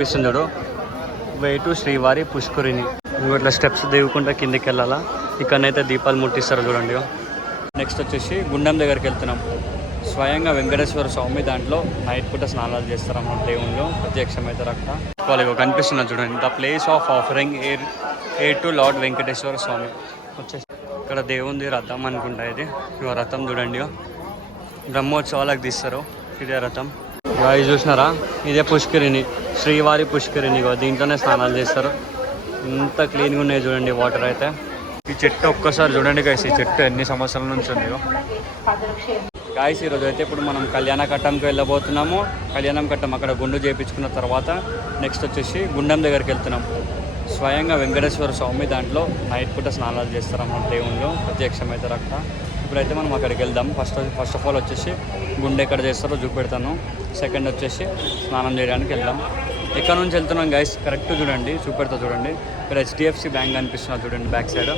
కనిపిస్తుంది చూడు. Way to శ్రీవారి పుష్కరిణి. ఇట్లా స్టెప్స్ దిగుకుంటా కిందికి వెళ్ళాలా ఇక్కడనైతే దీపాలు ముట్టిస్తారు చూడండి. నెక్స్ట్ వచ్చేసి గుండం దగ్గరికి వెళ్తున్నాం. స్వయంగా వెంకటేశ్వర స్వామి దాంట్లో నైట్ పూట స్నానాలు చేస్తారు అన్నమాట దేవుళ్ళు. ప్రత్యక్షమవుతారు అక్కడ. వాళ్ళకి కనిపిస్తున్నారు చూడండి. The place of offering hair hair to lord Venkateswara Swami వచ్చేసి ఇక్కడ దేవుంది రథం అనుకుంటా ఇది. ఇగో రథం చూడండి బ్రహ్మోత్సవాలకు తీస్తారు. ఇదే రథం. గాయ చూసినారా? ఇదే పుష్కరిణి. శ్రీవారి పుష్కరిణి దీంట్లోనే స్నానాలు చేస్తారు. ఇంత క్లీన్గా ఉన్నాయి చూడండి వాటర్ అయితే. ఈ చెట్టు ఒక్కసారి చూడండి గాయస్ ఈ చెట్టు ఎన్ని సంవత్సరాల నుంచి ఉంది గాయస్ ఈరోజు అయితే ఇప్పుడు మనం కళ్యాణ కట్టంకి వెళ్ళబోతున్నాము. కళ్యాణం కట్టం అక్కడ గుండు చేయించుకున్న తర్వాత నెక్స్ట్ వచ్చేసి గుండం దగ్గరికి వెళ్తున్నాం. స్వయంగా వెంకటేశ్వర స్వామి దాంట్లో నైట్ పూట స్నానాలు చేస్తారు అన్నమాట దేవుళ్ళు. ప్రత్యక్షమవుతారు అక్కడ ఇప్పుడైతే మనం అక్కడికి వెళ్దాం. ఫస్ట్ ఫస్ట్ ఆఫ్ ఆల్ వచ్చేసి గుండె ఎక్కడ చేస్తారో చూపెడతాను. సెకండ్ వచ్చేసి స్నానం చేయడానికి వెళ్దాం. ఎక్కడ నుంచి వెళ్తున్నాం గైస్ కరెక్ట్ చూడండి చూపెడతా చూడండి. ఇక్కడ హెచ్డిఎఫ్సి బ్యాంక్ అనిపిస్తుంది చూడండి బ్యాక్ సైడ్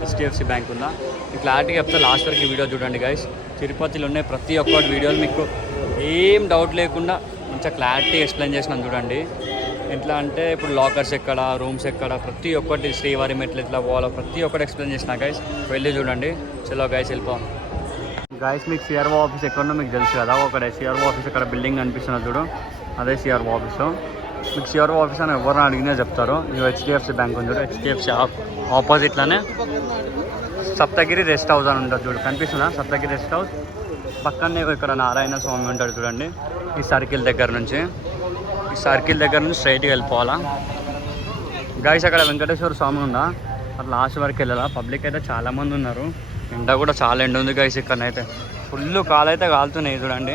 హెచ్డిఎఫ్సి బ్యాంక్ ఉందా? ఈ క్లారిటీ చెప్తే లాస్ట్ వరకు వీడియో చూడండి గైస్ తిరుపతిలో ఉన్నాయి ప్రతి ఒక్కటి వీడియోలు మీకు ఏం డౌట్ లేకుండా మంచిగా క్లారిటీ ఎక్స్ప్లెయిన్ చేసినాను చూడండి. ఎట్లా అంటే ఇప్పుడు లాకర్స్ ఎక్కడ రూమ్స్ ఎక్కడ ప్రతి ఒక్కటి శ్రీవారి మెట్లు ఎట్లా పోవాలో ప్రతి ఒక్కటి ఎక్స్ప్లెయిన్ చేసిన గైస్ వెళ్ళి చూడండి. చలో గైస్ వెళ్ళిపోం గైస్ మీకు సిఆర్ఓ ఆఫీస్ ఎక్కడో మీకు తెలుసు కదా. ఒక సిఆర్ఓ ఆఫీస్ ఇక్కడ బిల్డింగ్ కనిపిస్తున్నది చూడు. అదే సిఆర్ఓ ఆఫీసు మీకు సిఆర్ఓ ఆఫీస్ అని ఎవరిని అడిగినా చెప్తారు. ఇది హెచ్డిఎఫ్సి బ్యాంక్ ఉంది చూడు. హెచ్డిఎఫ్సి ఆపోజిట్లోనే సప్తగిరి రెస్ట్ హౌస్ అని ఉంటుంది చూడు. కనిపిస్తుందా? సప్తగిరి రెస్ట్ హౌస్ పక్కనే ఇక్కడ నారాయణ స్వామి ఉంటాడు చూడండి. ఈ సర్కిల్ దగ్గర నుంచి. సర్కిల్ దగ్గర నుంచి స్ట్రైట్గా వెళ్ళిపోవాలా. గాయస్ అక్కడ వెంకటేశ్వర స్వామి ఉందా? అట్లా లాస్ట్ వరకు వెళ్ళాలా? పబ్లిక్ అయితే చాలామంది ఉన్నారు. ఎండ కూడా చాలా ఎండ ఉంది గాయస్ ఇక్కడనైతే. ఫుల్ కాలు అయితే కాలుతున్నాయి చూడండి.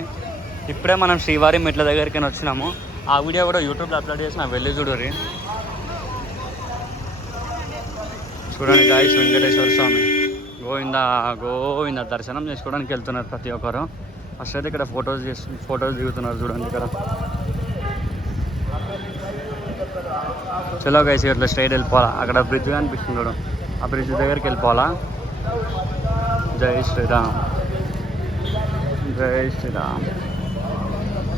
ఇప్పుడే మనం శ్రీవారి మెట్ల దగ్గరికి వచ్చినాము. ఆ వీడియో కూడా యూట్యూబ్లో అప్లోడ్ చేసిన వెళ్ళి చూడరి చూడండి గాయస్ వెంకటేశ్వర స్వామి. గోవింద గోవింద దర్శనం చేసుకోవడానికి వెళ్తున్నారు ప్రతి ఒక్కరు. ఫస్ట్ అయితే ఇక్కడ ఫొటోస్ చేసి ఫొటోస్ దిగుతున్నారు చూడండి ఇక్కడ. చలో గైస్ ఇట్లా స్ట్రైట్ వెళ్ళిపోవాలా. అక్కడ బ్రిడ్జ్ కనిపిస్తుంది ఆ బ్రిడ్జ్ దగ్గరికి వెళ్ళిపోవాలా. జై శ్రీరామ్. జై శ్రీరామ్.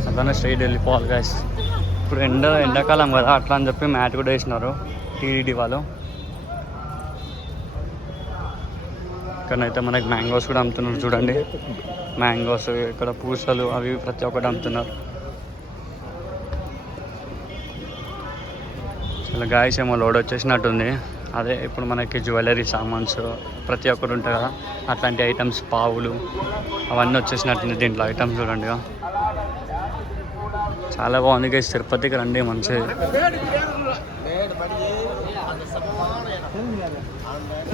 అట్లానే స్ట్రైట్ వెళ్ళిపోవాలి గైస్ ఇప్పుడు ఎండ ఎండాకాలం కదా అట్లా అని చెప్పి మ్యాట్ కూడా వేసినారు. టీడీడీ వాళ్ళు. ఇక్కడనైతే మనకి మ్యాంగోస్ కూడా అమ్ముతున్నారు చూడండి. మ్యాంగోస్ ఇక్కడ పూసలు అవి ప్రతి ఒక్కటి అమ్ముతున్నారు. ఇలా గాయస్ ఏమో లోడ్ వచ్చేసినట్టుంది. అదే ఇప్పుడు మనకి జ్యువెలరీ సామాన్స్ ప్రతి ఒక్కటి ఉంటాయి కదా. అట్లాంటి ఐటమ్స్ పావులు అవన్నీ వచ్చేసినట్టుంది దీంట్లో. ఐటమ్స్ చూడండి చాలా బాగుంది గైస్ తిరుపతికి రండి మంచి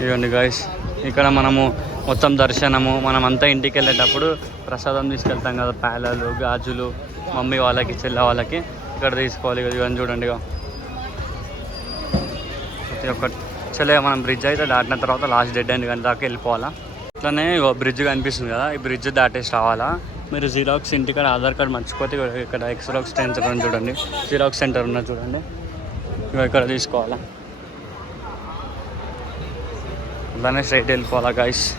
ఇవ్వండి గాయస్. ఇక్కడ మనము మొత్తం దర్శనము మనం అంతా ఇంటికి వెళ్ళేటప్పుడు ప్రసాదం తీసుకెళ్తాం కదా. పేలలు గాజులు మమ్మీ వాళ్ళకి చెల్లె వాళ్ళకి. ఇక్కడ తీసుకోవాలి ఇక ఇవన్నీ చూడండి ప్రతి ఒక్క చలే మనం బ్రిడ్జ్ అయితే దాటిన తర్వాత లాస్ట్ డెడ్ ఎండ్ గంట దాకా వెళ్ళిపోవాలా. అట్లనే బ్రిడ్జ్ కనిపిస్తుంది కదా ఈ బ్రిడ్జ్ దాటేసి రావాలా. మీరు జిరాక్స్ ఇంటికాడ ఆధార్ కార్డ్ మర్చిపోతే ఇక్కడ- ఎక్స్రాక్స్ సెంటర్ ఉంది చూడండి. జిరాక్స్ సెంటర్ ఉన్నది చూడండి. ఇక ఇక్కడ తీసుకోవాలా. అలానే స్ట్రైట్ వెళ్ళిపోవాలా గాయస్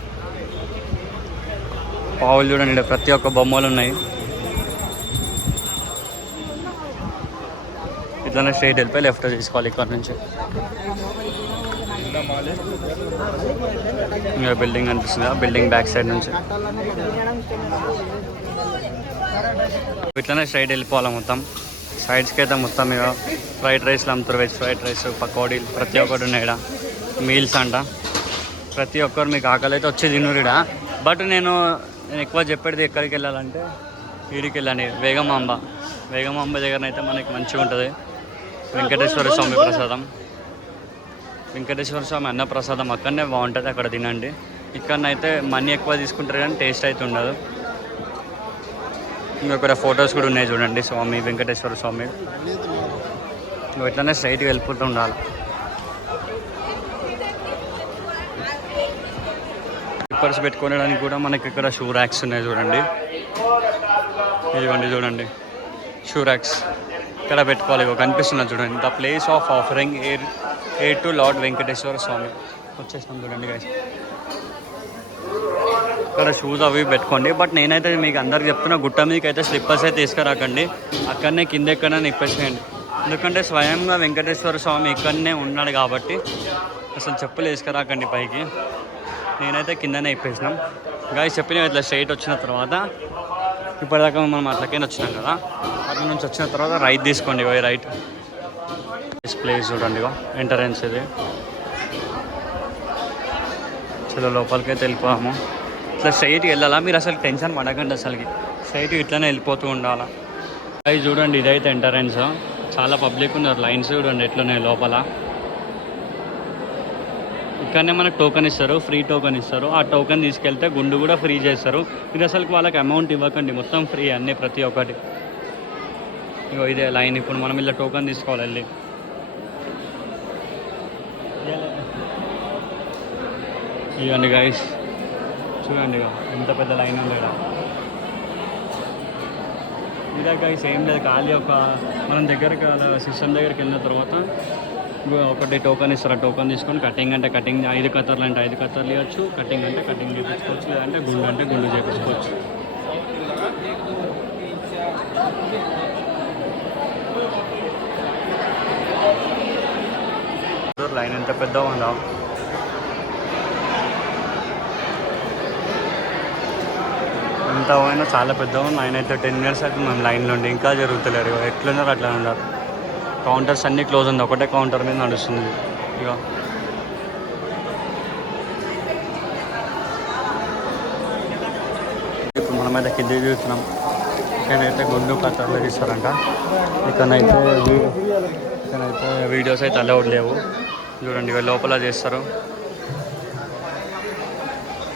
పావులు చూడండి ఇక్కడ ప్రతి ఒక్క బొమ్మలు ఉన్నాయి. ఇట్లానే స్ట్రైట్ వెళ్ళిపోయి లెఫ్ట్ తీసుకోవాలి ఇక్కడ నుంచి. ఇంకా బిల్డింగ్ కనిపిస్తుంది ఆ బిల్డింగ్ బ్యాక్ సైడ్ నుంచి. ఇట్లానే స్ట్రైట్ వెళ్ళిపోవాలి మొత్తం. సైడ్స్కి అయితే మొత్తం ఇక ఫ్రైడ్ రైస్లు అమ్ముతారు వెజ్ ఫ్రైడ్ రైస్ పకోడీలు ప్రతి ఒక్కటి ఉన్నాయి ఈడ. మీల్స్ అంట. ప్రతి ఒక్కరు మీకు ఆకలి అయితే వచ్చి తినురిడా బట్ నేను నేను ఎక్కువ చెప్పేది ఎక్కడికి వెళ్ళాలంటే ఈడికి వెళ్ళండి. వేగమాంబ. వేగమాంబ దగ్గర అయితే మనకి మంచిగా ఉంటుంది. వెంకటేశ్వర స్వామి ప్రసాదం. వెంకటేశ్వర స్వామి అన్నప్రసాదం అక్కడనే బాగుంటుంది అక్కడ తినండి. ఇక్కడనైతే మనీ ఎక్కువ తీసుకుంటారు కానీ టేస్ట్ అయితే ఉండదు. ఇంకొక ఫొటోస్ కూడా ఉన్నాయి చూడండి స్వామి వెంకటేశ్వర స్వామి. నువ్వు ఎట్లనే స్ట్రైట్గా వెళ్ళిపోతూ ఉండాలి. స్లిప్పర్స్ పెట్టుకోవడానికి కూడా మనకి ఇక్కడ షూ ర్యాక్స్ ఉన్నాయి చూడండి. ఇదిగోండి చూడండి. షూ ర్యాక్స్ ఇక్కడ పెట్టుకోవాలి ఇగో చూడండి. The place of offering hair a to Lord Venkateswara Swamy వచ్చేసినాం చూడండి గైస్ ఇక్కడ షూస్ అవి పెట్టుకోండి. బట్ నేనైతే మీకు అందరికి చెప్తున్నా గుట్ట మీదకి అయితే స్లిప్పర్స్ అయితే తీసుకురాకండి. అక్కడనే కింద ఎక్కడనే నిప్పేసేయండి. ఎందుకంటే స్వయంగా వెంకటేశ్వర స్వామి ఇక్కడనే ఉన్నాడు కాబట్టి అసలు చెప్పులు వేసుకురాకండి పైకి. నేనైతే కిందనే ఇప్పేసినాం. గాయ చెప్పిన ఇట్లా స్ట్రైట్ వచ్చిన తర్వాత ఇప్పటిదాకా మనం అట్లకైనా వచ్చినాం కదా. అట్ల నుంచి వచ్చిన తర్వాత రైట్ తీసుకోండి పోయి రైట్ ప్లేస్ చూడండి ఎంటరెన్స్ ఇది. చలో లోపలికైతే వెళ్ళిపోదాము. ఇట్లా స్ట్రైట్కి వెళ్ళాలా? మీరు అసలు టెన్షన్ పడకండి అసలుకి. స్ట్రైట్ ఇట్లానే వెళ్ళిపోతూ ఉండాలా? అవి చూడండి ఇదైతే ఎంటరెన్స్ చాలా పబ్లిక్ ఉన్నారు. లైన్స్ చూడండి ఎట్లున్నాయి లోపల. ఇక్కడనే మనకు టోకెన్ ఇస్తారు ఫ్రీ టోకెన్ ఇస్తారు. ఆ టోకెన్ తీసుకెళ్తే గుండు కూడా ఫ్రీ చేస్తారు. మీరు అసలు వాళ్ళకి అమౌంట్ ఇవ్వకండి. మొత్తం ఫ్రీ అన్నీ ప్రతి ఒక్కటి. ఇగో ఇదే లైన్ ఇప్పుడు మనం ఇలా టోకెన్ తీసుకోవాలి వెళ్ళి. ఇవ్వండి గైస్ చూడండి ఎంత పెద్ద లైన్ ఉంది ఇక్కడ. ఇలా గైస్ ఏం లేదు ఖాళీ ఒక మనం దగ్గరికి సిస్టమ్ దగ్గరికి వెళ్ళిన తర్వాత ఒకటి టోకెన్ ఇస్తారు? ఆ టోకెన్ తీసుకొని కటింగ్ అంటే కటింగ్ ఐదు కత్తర్లు అంటే ఐదు కత్తర్లు ఇవ్వచ్చు కటింగ్ అంటే కటింగ్ చేయించుకోవచ్చు లేదంటే గుండు అంటే గుండు చేయించుకోవచ్చు. లైన్ ఎంత పెద్దగా ఉందా? ఎంత పోయినా చాలా పెద్దగా నైన్ ఆయన అయితే టెన్ ఇయర్స్ అయితే మేము లైన్లో ఉండి ఇంకా జరుగుతలేరు. ఇక ఎట్లున్నారు అట్లా ఉన్నారు కౌంటర్స్ అన్నీ క్లోజ్ ఉంది. ఒకటే కౌంటర్ మీద నడుస్తుంది. ఇక ఇప్పుడు మనమైతే కింద చూస్తున్నాం. ఇక్కడైతే గుండు కట్టర్లు తీస్తారంట. ఇక్కడైతే ఇక్కడైతే వీడియోస్ అయితే అలౌడ్ లేవు. చూడండి ఇక లోపల చేస్తారు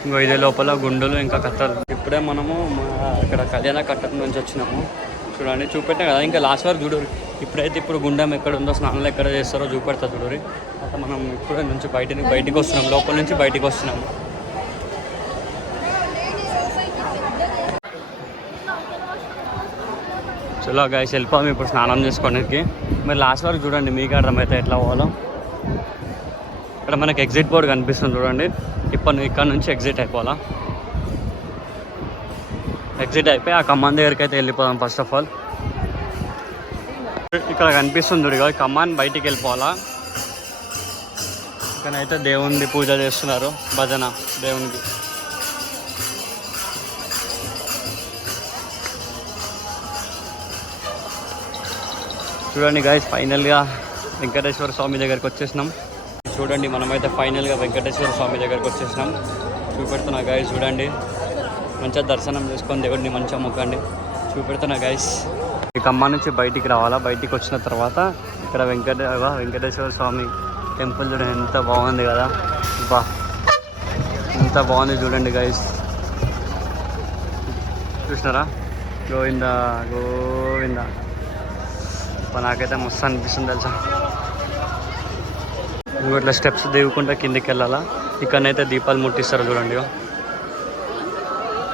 ఇంకో ఇదే లోపల గుండులు ఇంకా కట్టలు ఇప్పుడే మనము మా ఇక్కడ కళ్యాణ కట్టడం నుంచి వచ్చినాము. చూడండి చూపెట్టాం కదా ఇంకా లాస్ట్ వరకు చూడరు. ఇప్పుడైతే ఇప్పుడు గుండెం ఎక్కడ ఉందో స్నానాలు ఎక్కడ చేస్తారో చూపెడతా చూడరు. అయితే మనం ఇప్పుడే నుంచి బయటికి బయటికి వస్తున్నాం. లోపల నుంచి బయటికి వస్తున్నాము చలో గాయస్ వెళ్ళిపోదాం ఇప్పుడు స్నానం చేసుకోవడానికి. మరి లాస్ట్ వరకు చూడండి మీకు అర్థమైతే ఎట్లా పోవాలో. ఇక్కడ మనకి ఎగ్జిట్ బోర్డ్ కనిపిస్తుంది చూడండి. ఇప్పటి ఇక్కడ నుంచి ఎగ్జిట్ అయిపోవాలా. ఎగ్జిట్ అయిపోయి ఆ కమాన్ దగ్గరికి అయితే వెళ్ళిపోదాం ఫస్ట్ ఆఫ్ ఆల్ ఇక్కడ కనిపిస్తుంది ఇక ఇగో కమాన్ బయటికి వెళ్ళిపోవాలా? ఇక్కడైతే దేవునిది పూజ చేస్తున్నారు భజన దేవునికి. చూడండి గాయస్ ఫైనల్గా వెంకటేశ్వర స్వామి దగ్గరికి వచ్చేసినాం. చూడండి మనమైతే ఫైనల్గా వెంకటేశ్వర స్వామి దగ్గరికి వచ్చేసినాం. చూపెడుతున్నా గాయస్ చూడండి. మంచిగా దర్శనం చేసుకొని దేవుడిని మంచిగా మొక్కండి. చూపెడుతున్నా గైస్ ఈ ఖమ్మం నుంచి బయటికి రావాలా? బయటికి వచ్చిన తర్వాత ఇక్కడ వెంకట వెంకటేశ్వర స్వామి టెంపుల్ చూడండి ఎంత బాగుంది కదా. బా ఎంత బాగుంది చూడండి గైస్ చూసినారా? గోవింద గోవింద. నాకైతే మస్తు అనిపిస్తుంది తెలుసా. ఇట్లా స్టెప్స్ దిగుకుంటా కిందికి వెళ్ళాలా? ఇక్కడనైతే దీపాలు ముట్టిస్తారు చూడండి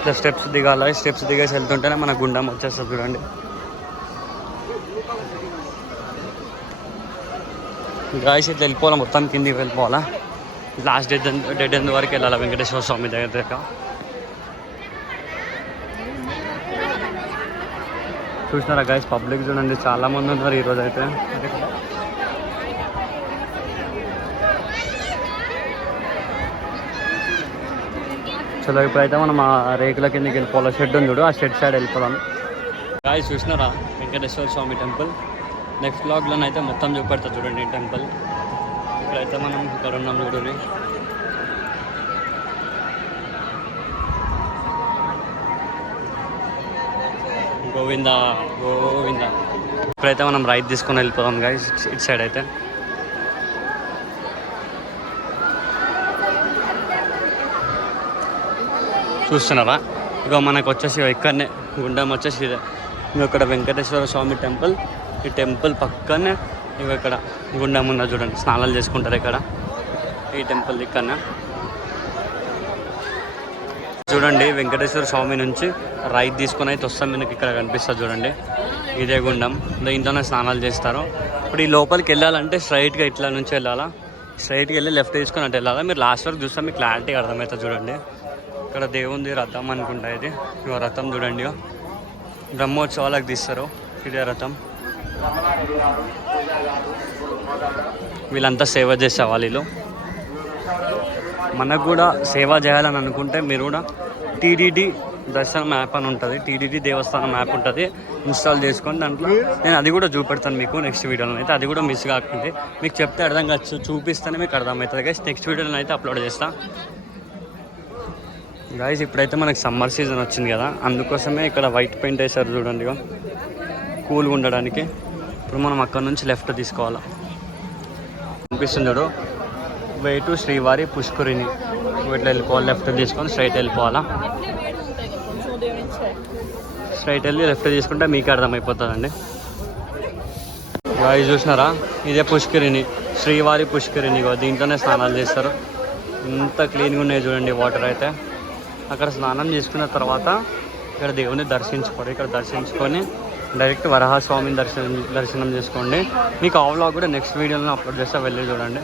ఇట్లా స్టెప్స్ దిగాల? స్టెప్స్ దిగేసి వెళ్తుంటేనే మన గుండం వచ్చేస్తుంది చూడండి. గాయస్ ఇట్లా వెళ్ళిపోవాలా? మొత్తం కిందికి వెళ్ళిపోవాలా? లాస్ట్ డెడ్ డెడ్ ఎండ్ వరకు వెళ్ళాలి వెంకటేశ్వర స్వామి దగ్గర దగ్గర చూసినారా గాయస్ పబ్లిక్ చూడండి చాలామంది ఉన్నారు ఈరోజు అయితే చలో ఇప్పుడైతే మనం ఆ రేకుల కిందకి వెళ్ళిపోవాలి షెడ్ ఉంది చూడు ఆ షెడ్ సైడ్ వెళ్ళిపోదాం గాయస్ చూసినారా? వెంకటేశ్వర స్వామి టెంపుల్ నెక్స్ట్ బ్లాగ్లో అయితే మొత్తం చూపెడతా చూడండి టెంపుల్ ఇక్కడైతే మనం ఇక్కడ ఉన్నాం చూడండి. గోవింద గోవింద. ఇప్పుడైతే మనం రైట్ తీసుకొని వెళ్ళిపోదాం గాయస్ ఇటు సైడ్ అయితే. చూస్తున్నారా ఇక మనకు వచ్చేసి ఇక్కడనే గుండం వచ్చేసి ఇదే. ఇక్కడ వెంకటేశ్వర స్వామి టెంపుల్. ఈ టెంపుల్ పక్కనే ఇక ఇక్కడ గుండం ఉన్న చూడండి స్నానాలు చేసుకుంటారు ఇక్కడ. ఈ టెంపుల్ ఇక్కడనే. చూడండి వెంకటేశ్వర స్వామి నుంచి రైట్ తీసుకొని అయితే వస్తాం మీకు ఇక్కడ కనిపిస్తుంది చూడండి. ఇదే గుండం. దీంట్లోనే స్నానాలు చేస్తారు. ఇప్పుడు ఈ లోపలికి వెళ్ళాలంటే స్ట్రైట్గా ఇట్లా నుంచి వెళ్ళాలా? స్ట్రైట్కి వెళ్ళి లెఫ్ట్ తీసుకొని అటు వెళ్ళాలా? మీరు లాస్ట్ వరకు చూస్తే మీకు క్లారిటీగా అర్థమవుతుంది చూడండి. ఇక్కడ దేవుంది రథం అనుకుంటా ఇది. ఇవ రథం చూడండి బ్రహ్మోత్సవాలకు తీస్తారు. ఇదే రథం. వీళ్ళంతా సేవ చేసే వాళ్ళు మనకు కూడా సేవ చేయాలని అనుకుంటే మీరు కూడా టీడీడీ దర్శనం యాప్ అని ఉంటుంది. టీడీడీ దేవస్థానం యాప్ ఉంటుంది. ఇన్స్టాల్ చేసుకొని దాంట్లో నేను అది కూడా చూపెడతాను మీకు నెక్స్ట్ వీడియోలో. అయితే అది కూడా మిస్ కాకుండా మీకు చెప్తే అర్థం కావచ్చు. చూపిస్తేనే మీకు అర్థమవుతుంది. గైస్ నెక్స్ట్ వీడియోలో అయితే అప్లోడ్ చేస్తాను గైస్ ఇప్పుడైతే మనకి సమ్మర్ సీజన్ వచ్చింది కదా. అందుకోసమే ఇక్కడ వైట్ పెయింట్ వేసారు చూడండి కూల్గా ఉండడానికి. ఇప్పుడు మనం అక్కడ నుంచి లెఫ్ట్ తీసుకోవాలా. అనిపిస్తుంది చూడు. వే టు శ్రీవారి పుష్కరిని ఇట్లా వెళ్ళిపోవాలి? లెఫ్ట్ తీసుకొని స్ట్రైట్ వెళ్ళిపోవాలా? స్ట్రైట్ వెళ్ళి లెఫ్ట్ తీసుకుంటే మీకు అర్థమైపోతుందండి. గాయస్ చూసినారా? ఇదే పుష్కరిణి శ్రీవారి పుష్కరిణి దీంట్లోనే స్నానాలు చేస్తారు. ఇంత క్లీన్గా ఉన్నాయి చూడండి వాటర్ అయితే. అక్కడ స్నానం చేసుకున్న తర్వాత ఇక్కడ దేవుని దర్శించుకోండి. ఇక్కడ దర్శించుకొని డైరెక్ట్ వరహస్వామిని దర్శనం దర్శనం చేసుకోండి. మీకు ఆ వ్లాగ్ కూడా నెక్స్ట్ వీడియోలో అప్లోడ్ చేస్తే వెళ్ళి చూడండి.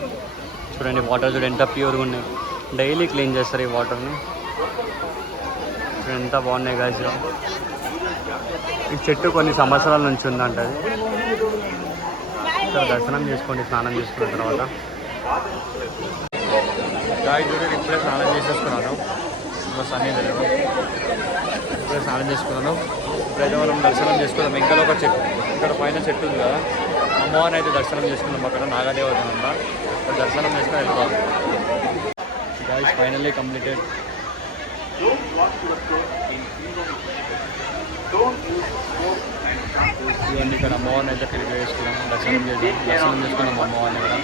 చూడండి వాటర్ చూడండి ఎంత ప్యూర్గా ఉన్నాయి. డైలీ క్లీన్ చేస్తారు ఈ వాటర్ని ఎంత బాగున్నాయి గాయస్ ఈ చెట్టు కొన్ని సంవత్సరాల నుంచి ఉందంట అది. దర్శనం చేసుకోండి స్నానం చేసుకున్న తర్వాత. చూడండి ఇప్పుడే స్నానం చేసేసుకున్నాను. ఇంకా అన్నీ తెలియదు ఇప్పుడే స్నానం చేసుకున్నాను. ఇప్పుడైతే మనం దర్శనం చేసుకున్నాం ఇంకా ఒక చెట్టు ఇక్కడ పైన చెట్టు ఉంది కదా. అమ్మవారిని అయితే దర్శనం చేసుకున్నాం అక్కడ నాగదేవత అంట ఇక్కడ దర్శనం చేసుకుని వెళ్ళిపోవాలి గాయస్ ఫైనల్లీ కంప్లీటెడ్ ఇవన్నీ ఇక్కడ అమ్మవారిని అయితే తిరిగి వేసుకున్నాం దర్శనం చేసి దర్శనం చేసుకున్నాం అమ్మవారిని కూడా.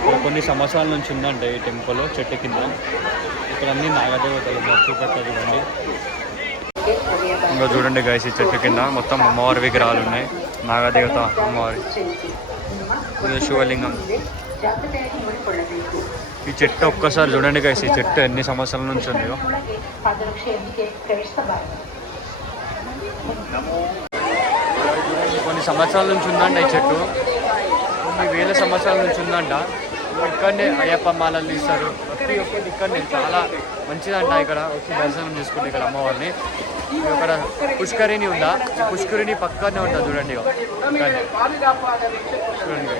ఇక్కడ కొన్ని సంవత్సరాల నుంచి ఉందంటే ఈ టెంపుల్ చెట్టు కింద. ఇక్కడ అన్ని నాగదేవతలు చూపెట్టారు చూడండి ఇంకా చూడండి గైస్ ఈ చెట్టు కింద మొత్తం అమ్మవారి విగ్రహాలు ఉన్నాయి. నాగదేవత అమ్మవారి. ఇది శివలింగం. ఈ చెట్టు ఒక్కసారి చూడండి గైస్ ఈ చెట్టు ఎన్ని సంవత్సరాల నుంచి ఉందో. కొన్ని సంవత్సరాల నుంచి ఉందండి ఈ చెట్టు. కొన్ని వేల సంవత్సరాల నుంచి ఉందంట. ఇక్కడనే అయ్యప్ప మాలలు తీస్తారు ప్రతి ఒక్కటి ఇక్కడనే. చాలా మంచిదంట ఇక్కడ. వచ్చి దర్శనం చేసుకుంటే ఇక్కడ అమ్మవారిని. ఇక్కడ పుష్కరిణి ఉందా? పుష్కరిణి పక్కనే ఉంటుంది చూడండి ఇగో. చూడండి.